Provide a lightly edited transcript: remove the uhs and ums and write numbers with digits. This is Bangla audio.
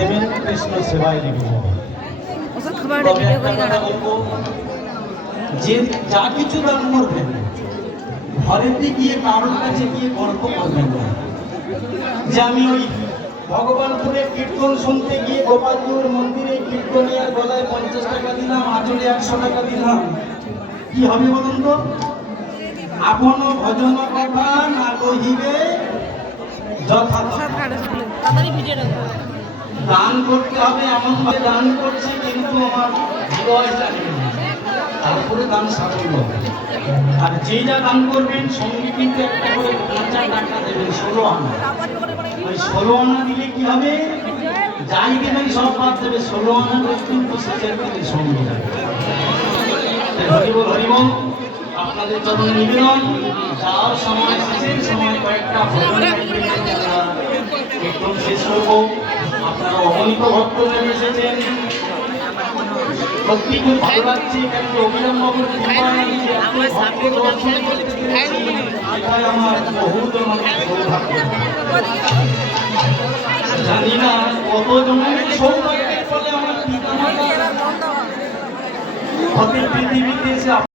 দেবেন, কৃষ্ণ সেবায় লেগে যাবেন। তবে একটা কথা বলবো, যে যা কিছু দান করবেন ঘরেতে গিয়ে কারোর কাছে গিয়ে গল্প করবেন না যে আমি ওই ভগবানপুরে কীর্তন শুনতে গিয়ে গোপালজিউর মন্দিরে কীর্তনিয়ার গলায় 50 টাকা দিলাম, আচলে 100 টাকা দিলাম। কি হবে বলুন তো? আপন ভজন কথা না কহিবে যথা। দান করতে হবে, এমন ভাবে দান করছে কিন্তু আমার হৃদয় জানে না, তারপরে দান সাফল্য। আর যে যা দান করবেন সঙ্গে কিন্তু একটা করে 50 টাকা দেবেন, 16 আনা। ওই 16 আনা দিলে কি হবে? যাই দেবেন সব বাদ দেবে, 16 আনা কিন্তু শেষের দিকে সঙ্গে যাবে। হরিবল হরিবল, আপনাদের চরণে নিবেদন। যাওয়ার সময় শেষের সময় কয়েকটা ভজন একদম শেষ করবো। আপনারা অগণিত ভক্তদের এসেছেন, সত্যি খুব ভালো লাগছে। এখানে অভিরাম বাবুর এটাই আমার বহুত সৌভাগ্য। জানি না কত জনের সৌভাগ্যের ফলে আমার পিতা মাতা পৃথিবীতে এসে